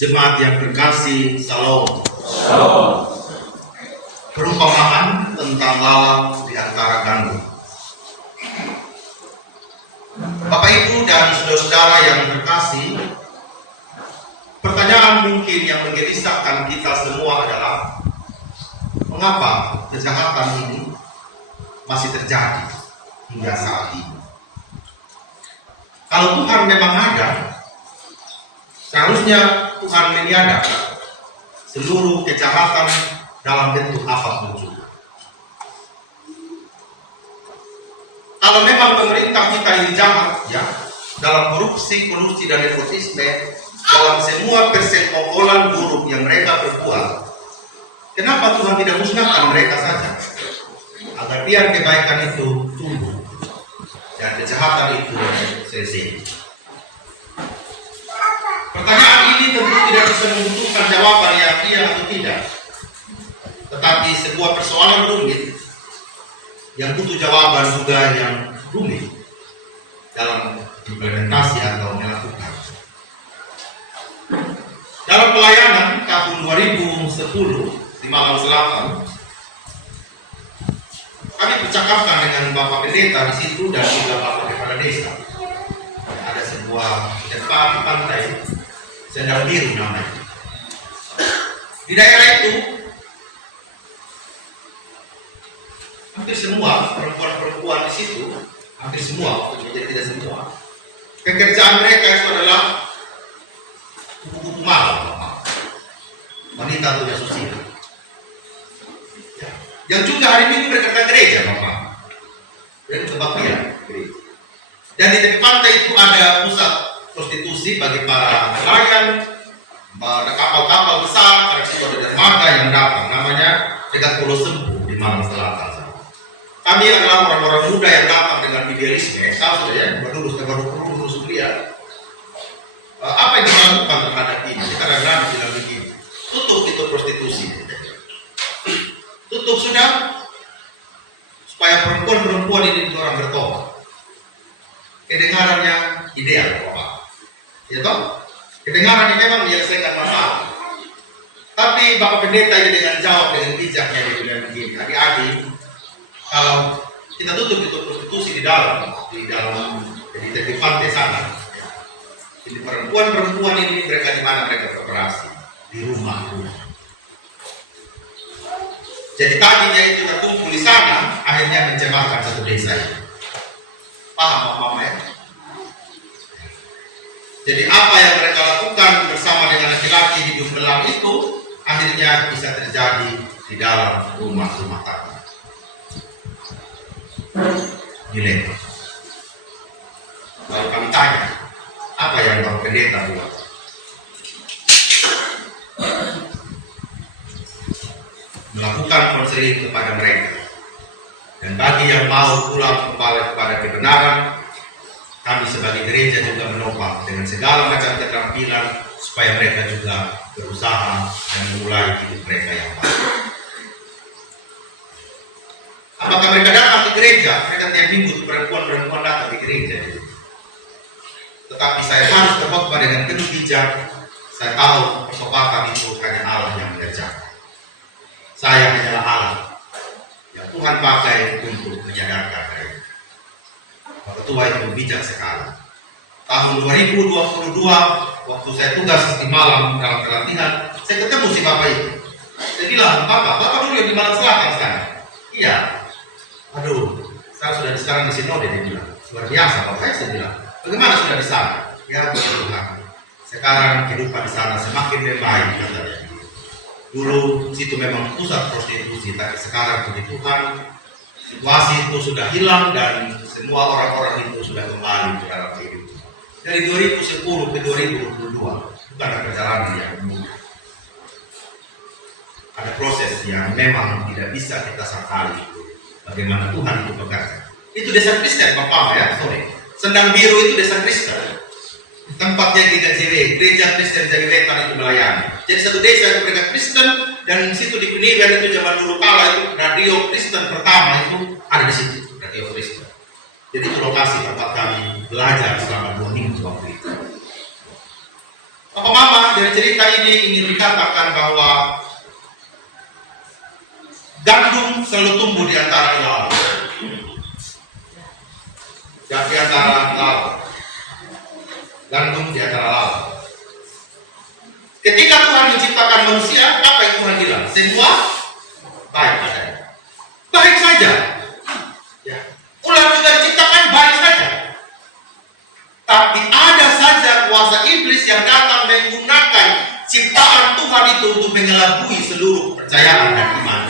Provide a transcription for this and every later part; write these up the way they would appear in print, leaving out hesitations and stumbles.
Jemaat yang terkasih, Salam. Shalom. Perumpamaan tentang lalat di antara gandum. Bapak Ibu dan saudara-saudara yang terkasih, pertanyaan mungkin yang menggelisahkan kita semua adalah mengapa kejahatan ini masih terjadi hingga saat ini? Kalau Tuhan memang ada, seharusnya Tuhan meniadakan seluruh kejahatan dalam bentuk apapun juga. Kalau memang pemerintah kita ini jahat, ya, dalam korupsi dan nepotisme, dalam semua persekongkolan buruk yang mereka perbuat, kenapa Tuhan tidak musnahkan mereka saja, agar biar kebaikan itu tumbuh dan kejahatan itu selesai? Pertanyaan ini tentu tidak bisa membutuhkan jawaban yang iya atau tidak, tetapi sebuah persoalan rumit yang butuh jawaban juga yang rumit dalam implementasi atau melakukan. Dalam pelayanan tahun 2010 di Malang Selatan, kami bercakapkan dengan Bapak Pendeta di situ dan juga Bapak Kepala Desa. Ada sebuah tempat di pantai Sendang Biru namanya. Di daerah itu hampir semua perempuan-perempuan di situ, hampir semua, jadi tidak semua, pekerjaan mereka itu adalah kupu-kupu malam, wanita tugas susila. Yang juga hari Minggu mereka ke gereja, Bapak, dan kebaktian gereja. Dan di tepi pantai itu ada pusat prostitusi bagi para nelayan, ada kapal-kapal besar, ada sebuah dermaga yang datang, namanya dekat Pulau Sempu di Malang Selatan. Kami adalah orang-orang muda yang datang dengan idealisme, tahu sudah ya, baru lulus kuliah. Apa yang kita lakukan terhadap ini? Kadang-kadang bilang begini, tutup itu prostitusi, tutup sudah, supaya perempuan-perempuan ini orang bertobat. Kedengarannya ideal, Bapak. Ya toh? Kedengarannya memang menyelesaikan masalah. Tapi Bapak Pendeta ini dengan jawab dengan bijaknya dia bilang begini, adik-adik, kalau kita tutup itu prostitusi di dalam jadi tepi pantai sana. Jadi perempuan-perempuan ini mereka di mana mereka beroperasi? Di rumah. Jadi tadinya itu terkumpul di sana, akhirnya mencemarkan satu desa ini. Paham Mama ya? Jadi apa yang mereka lakukan bersama dengan laki-laki hidup belang itu akhirnya bisa terjadi di dalam rumah-rumah tangga. Gila. Lalu kami tanya, apa yang Bapak Pendeta buat? Melakukan konseling kepada mereka. Dan bagi yang mau pulang kembali kepada kebenaran, kami sebagai gereja juga menopang dengan segala macam keterampilan supaya mereka juga berusaha dan memulai hidup mereka yang baru. Apakah mereka datang ke gereja? Mereka tiap minggu perempuan-perempuan datang di gereja. Tetapi saya harus berkhotbah dengan penuh bijak. Saya tahu pertobatan itu hanya Allah yang mengerjakan. Saya hanyalah Allah yang Tuhan pakai untuk menyadarkan mereka. Bapak Tua itu bijak sekali. Tahun 2022, waktu saya tugas di Malang dalam pelatihan, saya ketemu si Bapak itu. Saya bilang, Bapak dulu yang di Malang Selatan sekarang. Iya. Aduh, saya sudah sekarang di Sinode, dia bilang. Luar biasa, Bapak saya bilang. Bagaimana sudah di sana? Ya, Tuhan. Sekarang kehidupan di sana semakin membaik, katanya. Dulu situ memang pusat prostitusi, tapi sekarang puji Tuhan situasi itu sudah hilang dan semua orang-orang itu sudah kembali ke dalam kehidupan. Dari 2010 ke 2022 bukan perjalanan yang mudah. Ada proses yang memang tidak bisa kita sangkali bagaimana Tuhan itu bekerja. Itu desa Kristen, Bapak ya, sorry. Sendang Biru itu desa Kristen. Tempatnya di KJW, gereja Kristen dari Wetan itu melayani. Jadi satu desa itu mereka Kristen dan situ di Peniban itu zaman dulu kala itu radio Kristen pertama itu ada di situ, radio Kristen. Jadi itu lokasi tempat kami belajar selama 2 minggu waktu itu. Bapak Mama dari cerita ini ingin dikatakan bahwa gandum selalu tumbuh di antara laut. Dan di antara laut. Gandum di antara laut. Ketika Tuhan menciptakan manusia, apa yang Tuhan bilang? Semua baik adanya. Baik saja. Ya. Ular juga diciptakan baik saja. Tapi ada saja kuasa iblis yang datang menggunakan ciptaan Tuhan itu untuk mengelabui seluruh kepercayaan dan iman.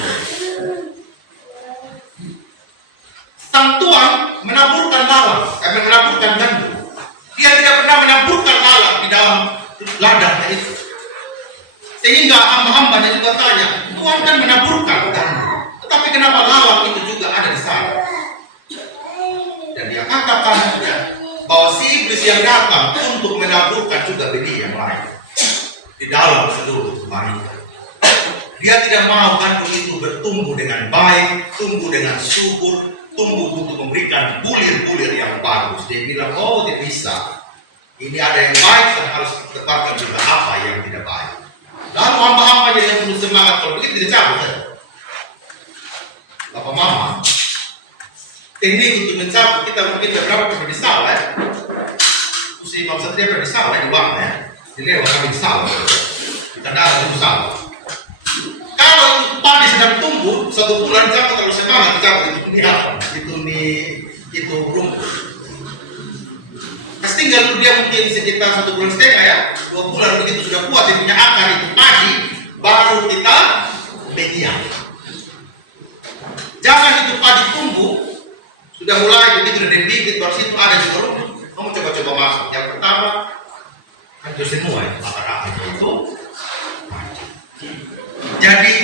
Sang Tuhan menaburkan lalat, menaburkan gandum. Dia tidak pernah menaburkan lalat di dalam ladangnya itu. Sehingga hamba-hambanya juga tanya, Tuhan kan menaburkan gandum, tetapi kenapa lalat itu juga ada di sana? Dan dia katakan bahwa si iblis yang datang untuk menaburkan juga benih yang lain di dalam seluruh manusia. Dia tidak mau gandum itu bertumbuh dengan baik, tumbuh dengan subur, tumbuh untuk memberikan bulir-bulir yang bagus. Dia bilang, oh tidak bisa. Ini ada yang baik dan harus ditempatkan juga apa yang tidak baik. Lalu hamba-hambanya yang penuh semangat, kalau begitu tidak cabut. Bapak mama, teknik untuk mencabut kita mungkin berapa pernah di sawah ya. Si Imam Satria pernah di sawah di bawah ya. Di lewat kami di sawah. Kita darah di sawah. Kalau padi sedang tumbuh, 1 bulan cabut terlalu semangat dicabut itu ini apa? Itu rumput. Pasti tinggal dia mungkin sekitar 1,5 bulan ya. 2 bulan begitu sudah kuat dia punya akar itu padi, baru kita menyiap. Jangan itu padi tumbuh sudah mulai begitu dari bibit baru situ ada juga rumput. Kamu coba-coba masuk. Yang pertama hancur semua ya akar-akar itu. Jadi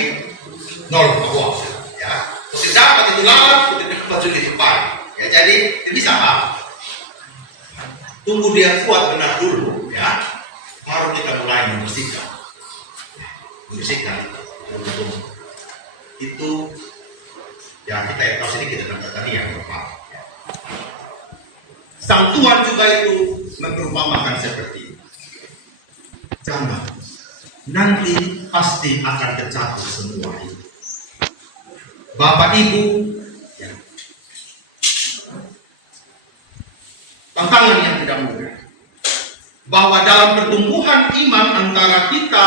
nol bawah ya. Kalau dapat itu lalat, tidak baju itu padi. Ya jadi bisa apa? Tunggu dia kuat benar dulu ya. Baru kita mulai membersihkan. Membersihkan itu ya kita tahu sedikit tentang pertanian Bapak. Sang Tuhan juga itu memperumpamakan seperti ini. Jangan, nanti pasti akan tercapai semua itu. Bapak Ibu, ya. Tantangan yang tidak mudah. Bahwa dalam pertumbuhan iman antara kita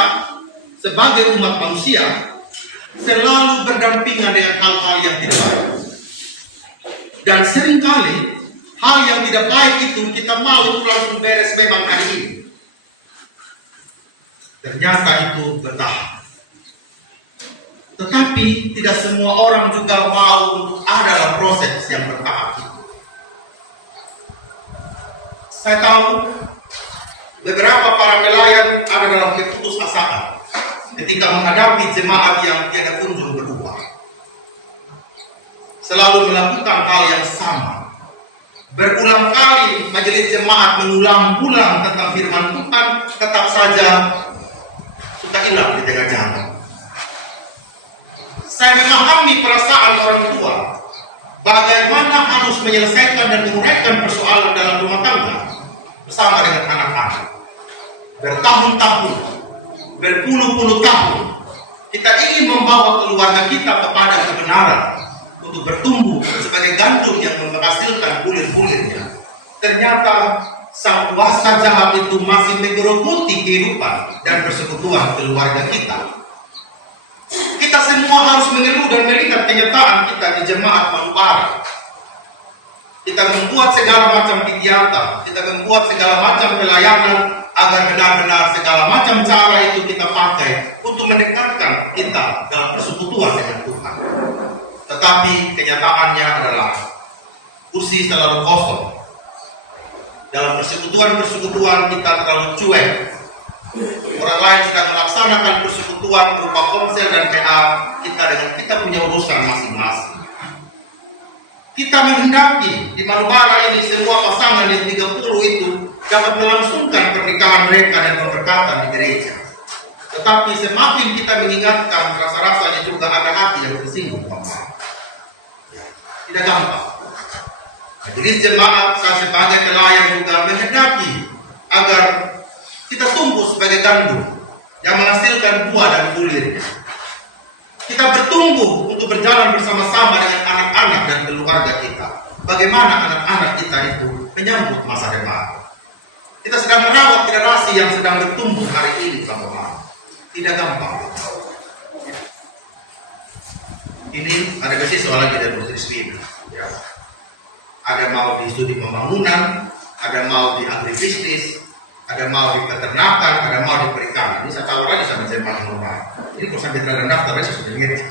sebagai umat manusia selalu berdampingan dengan hal-hal yang tidak baik. Dan seringkali hal yang tidak baik itu kita mau langsung beres memang hari ini. Ternyata itu bertahan. Tetapi tidak semua orang juga mau untuk ada dalam proses yang bertahap itu. Saya tahu beberapa para pelayan ada dalam keputusasaan ketika menghadapi jemaat yang tidak kunjung berubah. Selalu melakukan hal yang sama. Berulang kali majelis jemaat mengulang-ulang tentang firman Tuhan, tetap saja suka hilang di tengah jalan. Saya memahami perasaan orang tua bagaimana harus menyelesaikan dan menguraikan persoalan dalam rumah tangga bersama dengan anak-anak. Bertahun-tahun, berpuluh-puluh tahun, kita ingin membawa keluarga kita kepada kebenaran untuk bertumbuh sebagai gandum yang menghasilkan bulir-bulirnya. Ternyata sang kuasa jahat itu masih menggerogoti kehidupan dan persekutuan keluarga kita. Kita semua harus mengeluh dan melihat kenyataan kita di jemaat Manubara. Kita membuat segala macam kegiatan, kita membuat segala macam pelayanan agar benar-benar segala macam cara itu kita pakai untuk mendekatkan kita dalam persekutuan dengan Tuhan. Tetapi kenyataannya adalah kursi selalu kosong. Dalam persekutuan kita terlalu cuek. Orang lain sedang melaksanakan persekutuan berupa komsel dan PA, kita punya urusan masing-masing. Kita menghendaki di Manubara ini semua pasangan yang 30 itu dapat melangsungkan pernikahan mereka dan pemberkatan di gereja. Tetapi semakin kita mengingatkan, rasa-rasanya juga ada hati yang tersinggung. Tidak gampang. Majelis jemaat saya sebagai pelayan juga menghendaki agar kita tumbuh sebagai sebagai gandum yang menghasilkan buah dan bulir. Kita bertumbuh untuk berjalan bersama-sama dengan anak-anak dan keluarga kita. Bagaimana anak-anak kita itu menyambut masa depan. Kita sedang merawat generasi yang sedang bertumbuh hari ini, teman-teman. Tidak gampang. Ini ada beasiswa lagi dari Putri Sweden. Ya. Ada mau di studi pembangunan, ada mau di agribisnis, ada mau di peternakan, ada mau di perikanan. Ini saya tahu lagi sama saya paling normal. Ini kalau sampai terhadap daftar, saya sudah mirip.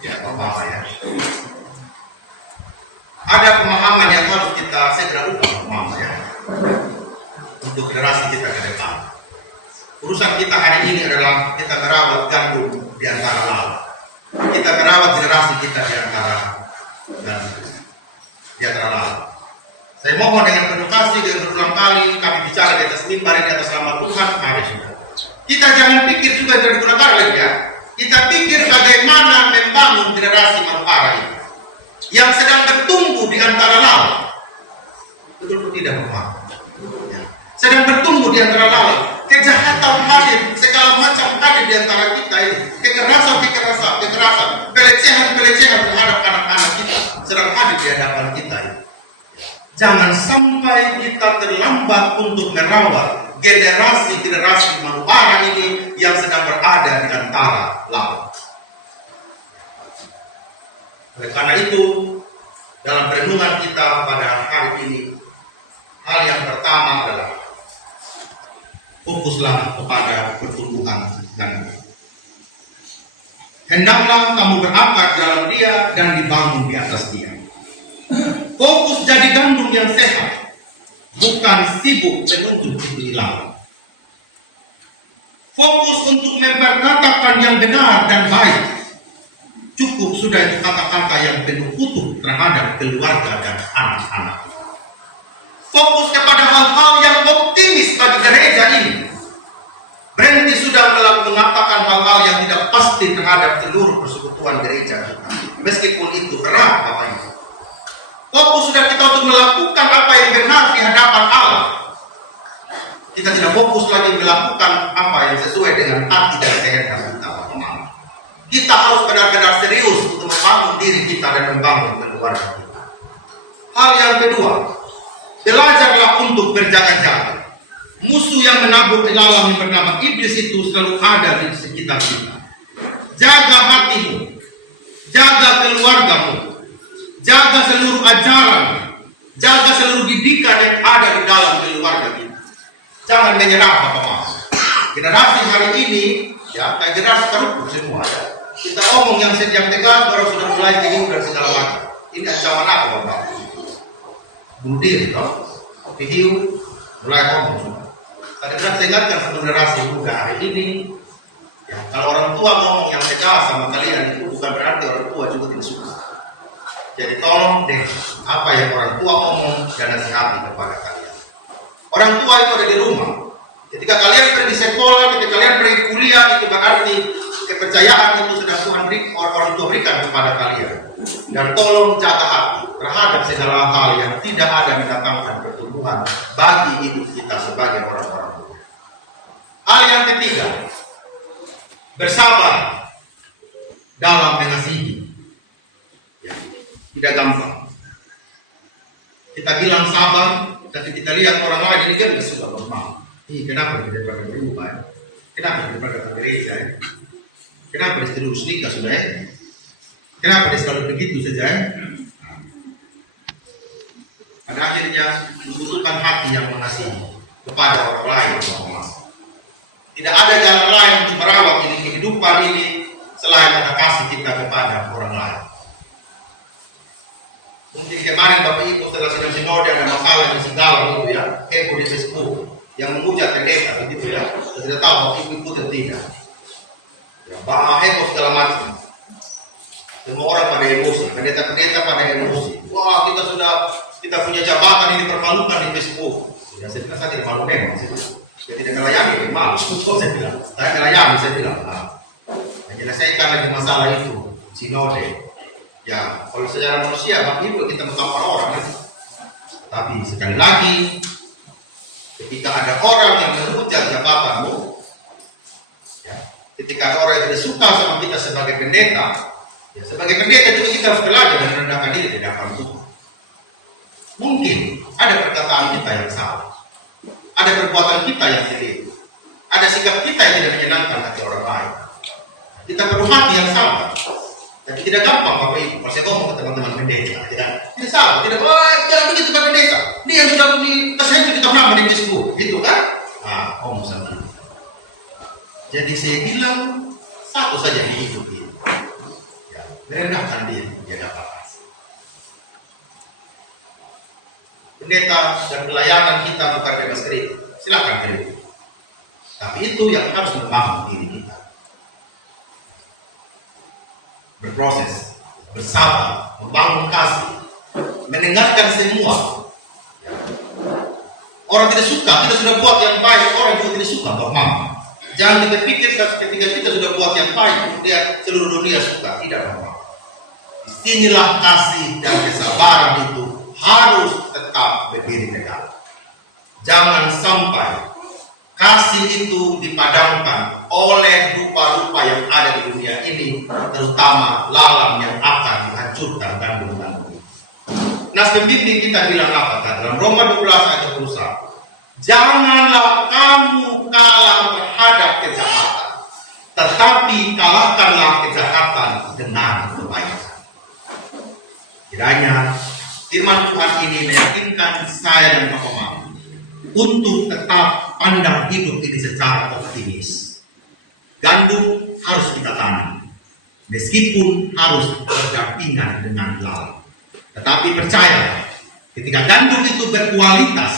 Ya, apa ya. Ada pemahaman yang harus kita segera ubah, pemahaman ya, untuk generasi kita ke depan. Urusan kita hari ini adalah kita merawat gandum di antara laut. Kita merawat generasi kita di antara laut. Saya mohon dengan penuh kasih dan berulang kali kami bicara di atas mimbar di atas nama Tuhan, mari sudah. Kita jangan pikir juga dari gunakan lagi ya. Kita pikir bagaimana membangun generasi Manupara ini yang sedang bertumbuh di antara laut. Betul-betul tidak memahami. Sedang bertumbuh di antara laut. Kejahatan hadir, segala macam hadir di antara kita ini. Kekerasan, pelecehan terhadap anak-anak kita sedang hadir di hadapan kita ini. Jangan sampai kita terlambat untuk merawat generasi Manupara ini yang sedang berada di antara laut. Oleh karena itu, dalam renungan kita pada hari ini, hal yang pertama adalah fokuslah kepada pertumbuhan gandum. Hendaklah kamu berakar dalam dia dan dibangun di atas dia. Fokus jadi gandum yang sehat, bukan sibuk menuntut kehilangan. Fokus untuk memperkatakan yang benar dan baik. Cukup sudah itu kata-kata yang penuh utuh terhadap keluarga dan anak-anak. Fokus kepada hal-hal yang optimis bagi gereja ini. Berhenti sudah mengatakan hal-hal yang tidak pasti terhadap seluruh persekutuan gereja kita. Meskipun itu berat, Bapak Ibu. Fokus sudah kita untuk melakukan apa yang benar di hadapan Allah. Kita tidak fokus lagi melakukan apa yang sesuai dengan hati dan kehendak kita. Kita harus benar-benar serius untuk membangun diri kita dan membangun keluarga kita. Hal yang kedua, belajarlah untuk berjaga-jaga. Musuh yang menabur ilalang yang bernama iblis itu selalu ada di sekitar kita. Jaga hatimu, jaga keluargamu, jaga seluruh ajaran, jaga seluruh didikan yang ada di dalam keluarga kita. Jangan menyerah, Bapak-Bapak. Generasi hari ini, ya, kayak generasi teruk semua. Kita omong yang tegas, orang sudah mulai tinggi dan segala macam. Ini ancaman apa, Bapak? Bunuh diri, toh? Hiu, mulai ngomong. Kadang-kadang saya ingatkan satu generasi muda hari ini, ya, kalau orang tua ngomong yang tegas sama kalian itu bukan berarti orang tua juga tidak suka. Jadi tolong deh, apa yang orang tua ngomong dan nasihati kepada kalian. Orang tua itu ada di rumah. Ketika kalian pergi sekolah, ketika kalian pergi kuliah, itu berarti kepercayaan itu sudah Tuhan orang tua berikan kepada kalian. Dan tolong jaga hati terhadap segala hal yang tidak ada mendatangkan pertumbuhan bagi hidup kita sebagai orang-orang tua. Hal yang ketiga, bersabar dalam mengasihi. Ya, tidak gampang. Kita bilang sabar, tapi kita lihat orang lain ini kan suka normal. Kenapa tidak pernah berubah? Kenapa tidak pernah datang gereja? Kenapa dia terus nikah sudah ya? Kenapa dia selalu begitu saja? Pada akhirnya membutuhkan hati yang mengasihi kepada orang lain. Tidak ada jalan lain untuk merawat ini kehidupan ini selain ada kasih kita kepada orang lain. Mungkin kemarin Bapak Ibu setelah sidang sinode ada masalah di segala itu ya, heboh di Facebook yang menghujat pendeta begitu ya. Saya tidak tahu Bapak Ibu ikuti tidak. Ya, heboh segala macam. Semua orang pada emosi, pendeta-pendeta pada emosi. Wah, kita punya jabatan ini dipermalukan di Facebook. Ya, saya tidak malu memang. Saya tidak melayani, malu. Saya bilang, saya melayani, saya bilang. Menyelesaikan lagi masalah itu, sinode. Ya, kalau secara manusia, Bapak Ibu kita mengkampar orang. Kan? Tapi sekali lagi, Ketika ada orang yang menghujat jabatanmu, ya, ketika ada orang yang tidak suka sama kita sebagai pendeta, ya, sebagai pendeta juga kita harus belajar dan merendahkan diri di hadapan Tuhan. Mungkin ada perkataan kita yang salah, ada perbuatan kita yang keliru, ada sikap kita yang tidak menyenangkan hati orang lain. Kita perlu hati yang sabar. Tapi tidak gampang Bapak Ibu. Kalau saya ngomong ke teman-teman pendeta, tidak salah, tidak, jangan begitu Pak Pendeta. Dia yang sudah dikasih kita pernah menjadi sepuluh, gitu kan? Om sama. Jadi saya bilang satu saja di hidup ini. Ya, merendahkan diri, dia dapat. Pendeta dan pelayanan kita bukan bebas kritik. Silakan kritik. Tapi itu yang harus membangun diri kita. Berproses, bersabar, membangun kasih, mendengarkan semua. Orang tidak suka, kita sudah buat yang baik, orang juga tidak suka, Bapak. Jangan kita pikir ketika kita sudah buat yang baik, kemudian seluruh dunia suka, tidak, Bapak. Disinilah kasih dan kesabaran itu harus tetap berdiri tegak. Jangan sampai kasih itu dipadamkan oleh rupa-rupa yang ada di dunia ini, terutama lalam yang akan dihancurkan dan mengganggu. Nas pembimbing kita bilang apa? Dalam Roma 12 ayat 21. Janganlah kamu kalah terhadap kejahatan, tetapi kalahkanlah kejahatan dengan kebaikan. Kiranya firman Tuhan ini meyakinkan saya dan Bapak Mama untuk tetap pandang hidup ini secara optimis. Gandum harus kita tanam, meskipun harus berdampingan dengan lalat. Tetapi percaya, ketika gandum itu berkualitas,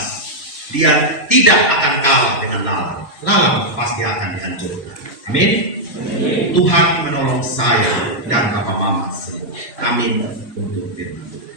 dia tidak akan kalah dengan lalat. Lalat pasti akan dihancurkan. Amin. Tuhan menolong saya dan Bapak Mama semua. Amin untuk firman Tuhan.